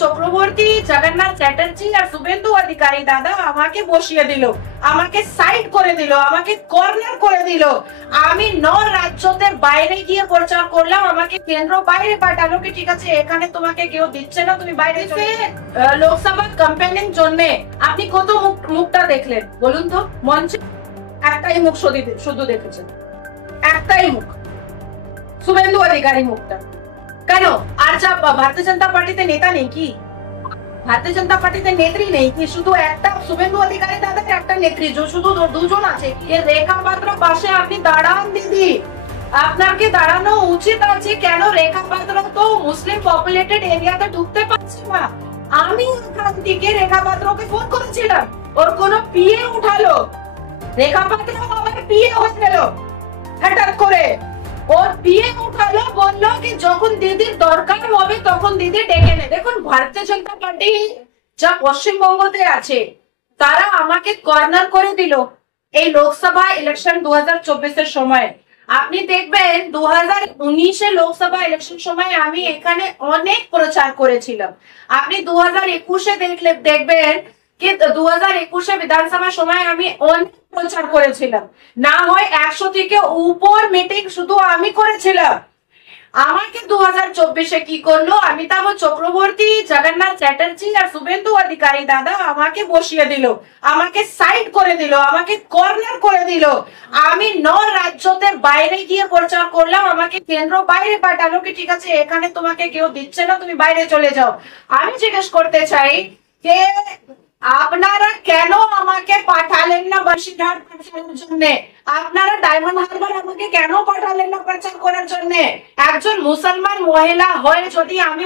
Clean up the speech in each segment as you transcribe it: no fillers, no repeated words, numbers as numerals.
চক্রবর্তী, জগন্নাথ চ্যাটার্জি আর শুভেন্দু অধিকারী দাদা আমাকে বসিয়ে দিল, আমাকে সাইড করে দিল, আমাকে কর্নার করে দিল। আমি 9 রাজ্যতে বাইরে গিয়ে প্রচার করলাম, আমাকে কেন্দ্র বাইরে পাঠালো কি ঠিক আছে এখানে তোমাকে কেউ দিচ্ছে না, তুমি বাইরে চলে। লোকসভা ক্যাম্পেইনিং জন্য আপনি কত মুখটা দেখলেন বলুন তো? মঞ্চে একটাই মুখ শুধু দেখেছেন, একটাই মুখ, শুভেন্দু অধিকারী মুখটা। কেন? আর যা ভারতীয় জনতা পার্টিতে নেতা নেই কি? ভারতীয় জনতা পার্টিতে নেত্রী নেই কি? শুধু একটা শুভেন্দু অধিকারী দাদার একটা নেত্রী, শুধু দুজন আছে। রেখা পাত্র পাশে আপনি দাঁড়ান দিদি, আপনাকে দাঁড়ানো উচিত আছে। কেন? রেখা পাত্র তো মুসলিম পপুলেটেড এরিয়াতে ঢুকতে পারছে না। আমি এখান থেকে রেখা পাত্রকে ফোন করেছিলাম, ওর কোনো পিএ উঠালো, রেখা পাত্র আবার পিএ হয়ে গেল হঠাৎ করে। ওর পিএ উঠালো, বললো কি যখন দিদির দরকার হবে তখন দিদি ডেকে নে। দেখুন ভারতীয় জনতা পার্টি যা পশ্চিমবঙ্গতে আছে তারা আমাকে কর্নার করে দিল এই লোকসভা ইলেকশন 2024 সময়। আপনি দেখবেন 2019 লোকসভা ইলেকশন সময় আমি এখানে অনেক প্রচার করেছিলাম। আপনি 2021 দেখবেন কি 2021 বিধানসভা সময় আমি অনেক প্রচার করেছিলাম, না হয় 100 থেকে উপর মিটিং শুধু আমি করেছিলাম। আমাকে 2024 কি করলো? অমিতাভ চক্রবর্তী, জগন্নাথ চ্যাটার্জি আর শুভেন্দু অধিকারী দাদা আমাকে বসিয়ে দিল, আমাকে সাইড করে দিল, আমাকে কর্নার করে দিল। আমি 9 রাজ্যতে বাইরে গিয়ে প্রচার করলাম, আমাকে কেন্দ্র বাইরে পাঠালো কি ঠিক আছে এখানে তোমাকে কেউ দিচ্ছে না, তুমি বাইরে চলে যাও। আমি জিজ্ঞেস করতে চাই যে আপনারা কেন আমাকে পাঠালেন না বসিরহাট প্রচারের জন্য? আপনারা ডায়মন্ড হারবার আমাকে কেন পাঠালেন না প্রচার করার জন্য? একজন মুসলমান মহিলা হয়ে যদি আমি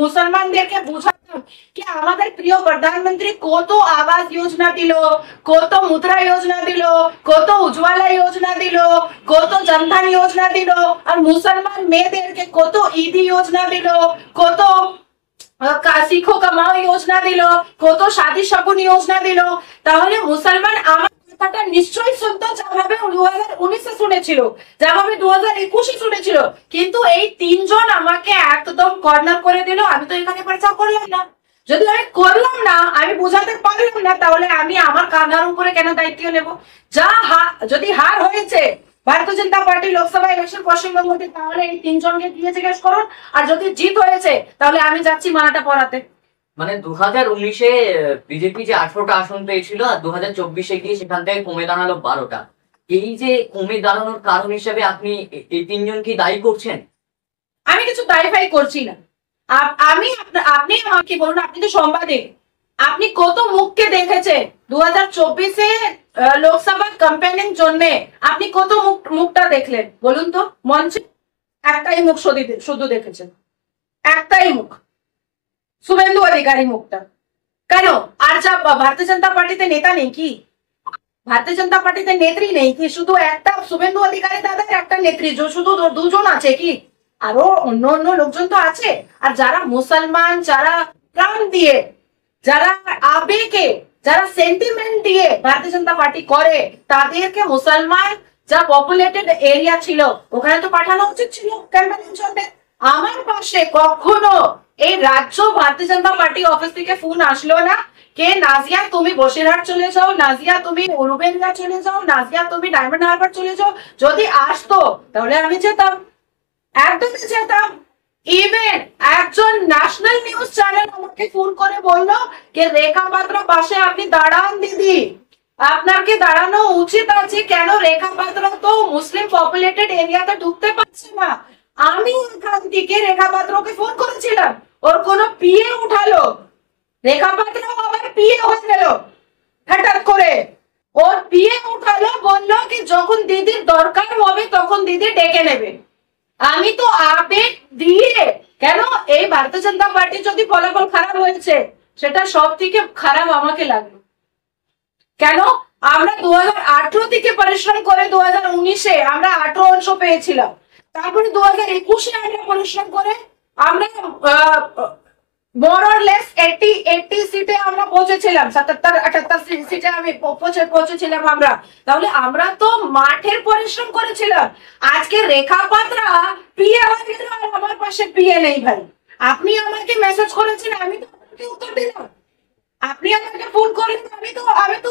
মুসলমানদেরকে বুঝাতাম কি আমাদের প্রিয় প্রধানমন্ত্রী কত আবাস যোজনা দিল, কত মুদ্রা যোজনা দিল, কত উজ্জ্বলা যোজনা দিল, কত জনধন যোজনা দিল, আর মুসলমান মেয়েদেরকে কত ঈদি যোজনা দিল, কত শিখো কামাও যোজনা দিল, কত শাদী শগুন যোজনা দিল, তাহলে মুসলমান আমার কথাটা নিশ্চয়ই শুনতো যেভাবে 2019 শুনেছিল, যেভাবে 2021 শুনেছিল। কিন্তু এই তিনজন আমাকে একদম কর্নার করে দিল। আমি তো এখানে প্রচার করলাম না। যদি আমি করলাম না, আমি বোঝাতে পারলাম না, তাহলে আমি আমার কাঁধার উপরে কেন দায়িত্ব নেব? যদি হার হয়েছে ভারতীয় জনতা পার্টি লোকসভা ইলেকশন পশ্চিমবঙ্গে, তাহলে এই তিনজনকে দিয়ে জিজ্ঞেস করুন। আর যদি জিত হয়েছে তাহলে আমি যাচ্ছি মালাটা পরাতে। মানে 2019-এ বিজেপি যে 18টা আসন পেয়েছিল আর 2024-এ গিয়ে সেখান থেকে কমে দাঁড়ালো 12টা। এই যে কমে দাঁড়ানোর কারণ হিসেবে আপনি এই তিনজনকে দায়ী করছেন? আমি কিছু দায়ী করছি না। আপনি আমাকে বলুন, আপনি তো সাংবাদিক, আপনি কত মুখকে দেখেছে 2024-এ লোকসভা ক্যাম্পেইনিং জন্য? আপনি কত মুখটা দেখলেন বলুন তো? মঞ্চে একটাই মুখ শুধু দেখেছেন, একটাই মুখ, শুভেন্দু অধিকারী মুখটা। কেন? আর যা ভারতীয় জনতা পার্টিতে নেতা নেই কি? ভারতীয় জনতা পার্টিতে নেত্রী নেই কি? শুধু একটা শুভেন্দু অধিকারী দাদার একটা নেত্রী, শুধু দুজন আছে কি? আরো অন্য লোকজন তো আছে। আর যারা মুসলমান, যারা প্রাণ দিয়ে, যারা আবেগে, যারা সেন্টিমেন্ট দিয়ে ভারতীয় জনতা পার্টি করে, তাদেরকে মুসলমান যা পপুলেটেড এরিয়া ছিল ওখানে তো পাঠানো উচিত ছিল ক্যাম্পেইনিং জন্য। আমার পাশে কখনো এই রাজ্য ভারতীয় জনতা পার্টি অফিস থেকে ফোন আসলো না কে নাজিয়া তুমি বসিরহাট চলে যাও, নাজিয়া তুমি রুবেনিয়া চলে যাও, নাজিয়া তুমি ডায়মন্ড হারবার চলে যাও। যদি আসতো তাহলে আমি যেতাম, একদমই যেতাম। ইভেন একজন ন্যাশনাল নিউজ চ্যানেল আমাকে ফোন করে বললো যে রেখা পাত্র পাশে আপনি দাঁড়ান দিদি, আপনাকে দাঁড়ানো উচিত আছে। কেন? রেখা পাত্র তো মুসলিম পপুলেটেড এরিয়াতে ঢুকতে পারছে না। আমি এখান থেকে রেখা পাত্রকে ফোন করেছিলাম, ওর কোনো পিএ উঠালো, রেখা পাত্র আবার পিএ হয়ে গেল হঠাৎ করে। ওর পিএ উঠালো, বললো কি যখন দিদির দরকার হবে তখন দিদি ডেকে নেবে। আমি তো আবেগ দিয়ে, কেন এই ভারতীয় জনতা পার্টি যদি ফলাফল খারাপ হয়েছে সেটা সব থেকে খারাপ আমাকে লাগলো। কেন? আমরা 2018 থেকে পরিশ্রম করে 2019-এ আমরা 18 অংশ পেয়েছিলাম। তারপরে 2021-এ আমরা পরিশ্রম করে আমরা more or less 80 সিটে আমরা পৌঁছেছিলাম, 77-78 সিটে আমি পৌঁছেছিলাম আমরা। তাহলে আমরা তো মাঠের পরিশ্রম করেছিলাম। আজকে রেখা পাত্রা পিএ হয়ে গেল আর আমার পাশে পিএ নেই ভাই। আপনি আমাকে মেসেজ করেছেন, আমি তো আপনাকে উত্তর দিলাম। আপনি আমাকে ফোন করেন, আমি তো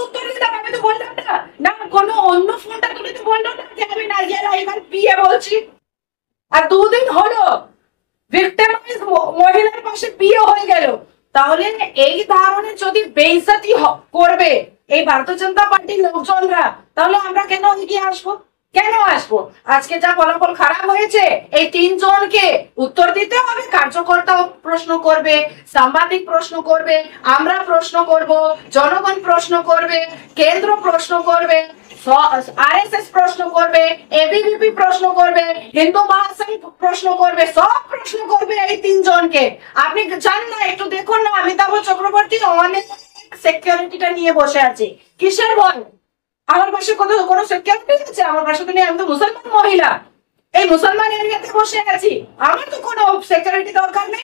উত্তর দিলাম। আমি তো বললাম না, না কোনো অন্য ফোনটা তুলে তো বললাম না যে আমি নাজিয়া রাইহান বিয়ে বলছি। আর 2 দিন হলো ভিক্টিমাইজ মহিলার পাশে বিয়ে হয়ে গেল। তাহলে এই ধরনের যদি বেইজ্জতি করবে এই ভারতীয় জনতা পার্টির লোকজনরা, তাহলে আমরা কেন এগিয়ে আসবো? কেন আসবো? আজকে যা ফলাফল খারাপ হয়েছে, এই 3 জনকে উত্তর দিতে হবে। কার্যকর্তা প্রশ্ন করবে, সাংবাদিক প্রশ্ন করবে, আমরা প্রশ্ন করব, জনগণ প্রশ্ন করবে, কেন্দ্র প্রশ্ন করবে, আরএসএস প্রশ্ন করবে, এবিভিপি প্রশ্ন করবে, হিন্দু মহাসংঘ প্রশ্ন করবে, সব প্রশ্ন করবে এই 3 জনকে। আপনি জান না, একটু দেখুন না, অমিতাভ চক্রবর্তী অনেক সিকিউরিটিটা নিয়ে বসে আছে। কিসের ভয়? আমার পাশে কোনো সিকিউরিটি আছে? আমার পাশে তো নেই, আমি তো মুসলমান মহিলা, এই মুসলমান এরিয়াতে বসে আছি, আমার তো কোনো সিকিউরিটি দরকার নেই।